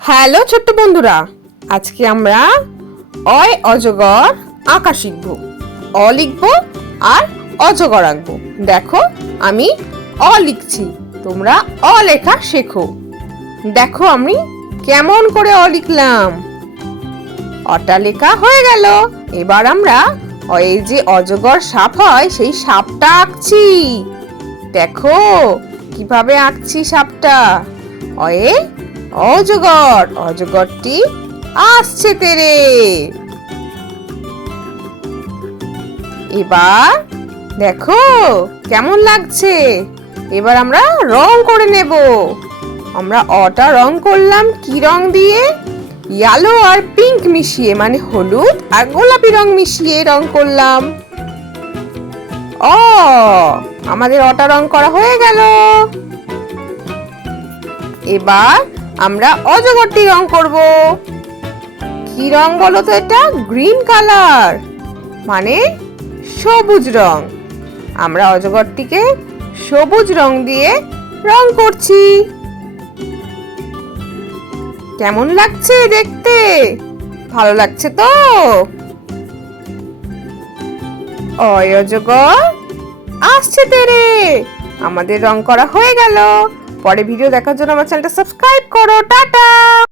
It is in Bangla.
হ্যালো ছোট্ট বন্ধুরা, আজকে আমরা অয় অজগর আঁকা শিখব। অ লিখব আর অজগর আঁকবো। দেখো আমি অ লিখছি, তোমরা অ লেখা শেখো। দেখো আমি কেমন করে অ লিখলাম। অটা লেখা হয়ে গেল। এবার আমরা এই যে অজগর সাপ হয় সেই সাপটা আঁকছি। দেখো কিভাবে আঁকছি সাপটা। অয়ে অজগর, অজগরটি আসছে তেরে। এবার দেখো কেমন লাগছে। এবার আমরা রং করে নেব। আমরা অটা রং করলাম কি রং দিয়ে? ইয়েলো আর পিঙ্ক মিশিয়ে, মানে হলুদ আর গোলাপি রং মিশিয়ে রং করলাম। আমাদের অটা রং করা হয়ে গেল। এবার আমরা অজগরটি রং করব। কি রং বলো তো? এটা গ্রিন কালার, মানে সবুজ রং। আমরা অজগরটিকে সবুজ রং দিয়ে রং করছি। কেমন লাগছে দেখতে? ভালো লাগছে তো? অয় অজগর আসছে তেরে। আমাদের রং করা হয়ে গেল। পরে ভিডিও দেখার জন্য আমার চ্যানেলটা সাবস্ক্রাইব করো। টাটা।